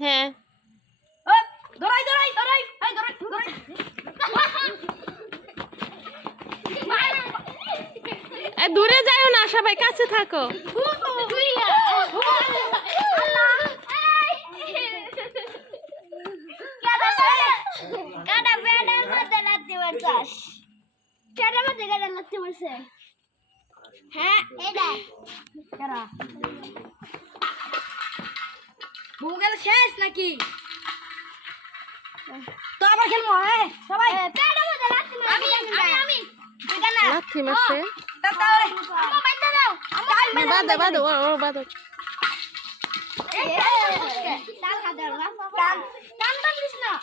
হ্যাঁ। ওই, ধরাই ধরাই ধরাই এই ধরাই ধরাই এ, দূরে যাও না সবাই কাছে থাকো। হ্যাঁ এটা। বউ গেল শেষ নাকি? তো আবার খেলব হ্যাঁ সবাই। আমি আমি আমি এটা না লাথি মারছে। বাইতে দাও। বাদো বাদো ও ও বাদো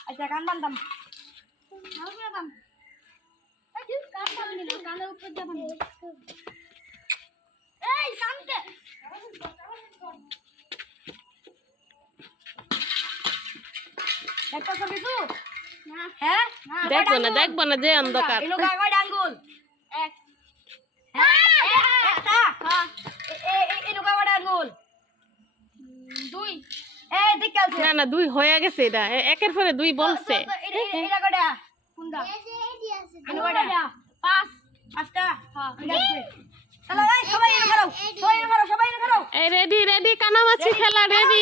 আচ্ছা কান বান্ধাম কান। কানের উপর দেখব না দেখব না যে অন্ধকার। হ্যাঁ? হ্যাঁ না না দুই হয়ে গেছে এটা। একের পরে দুই বলছে। রেডি এটা কটা খেলা এলো কটা পাঁচ পাঁচটা হ্যাঁ ঠিক আছে চলো ভাই সবাই এনে করো সবাই এনে করো সবাই এনে করো এই রেডি রেডি কানামাছি খেলা রেডি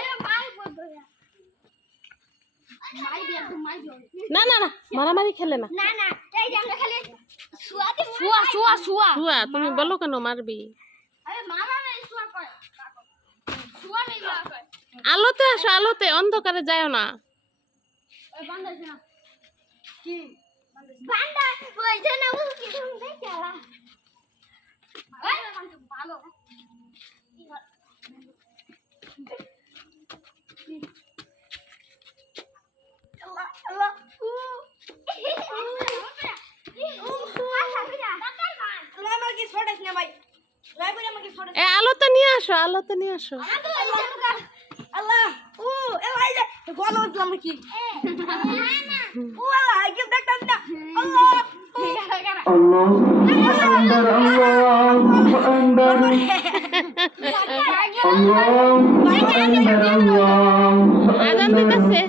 না না না না মারামারি খেলে না। শুয়া শুয়া শুয়া শুয়া। তুমি বলো কেন মারবি? আরে মামা নাই শুয়া করে শুয়া নেই মারা করে আলোতে আসো আলোতে অন্ধকারে যাও না। কি? বান্দা বলছে না এ আলো তো নিয়ে আসো আলো তো নিয়ে আসো আল্লাহ ও এ ভাই গলা উঠলাম নাকি ও আল্লাহ কি দেখতাম না আল্লাহ আল্লাহ আকবার আল্লাহু আকবার আল্লাহ আকবার আল্লাহ আজান দিতেছে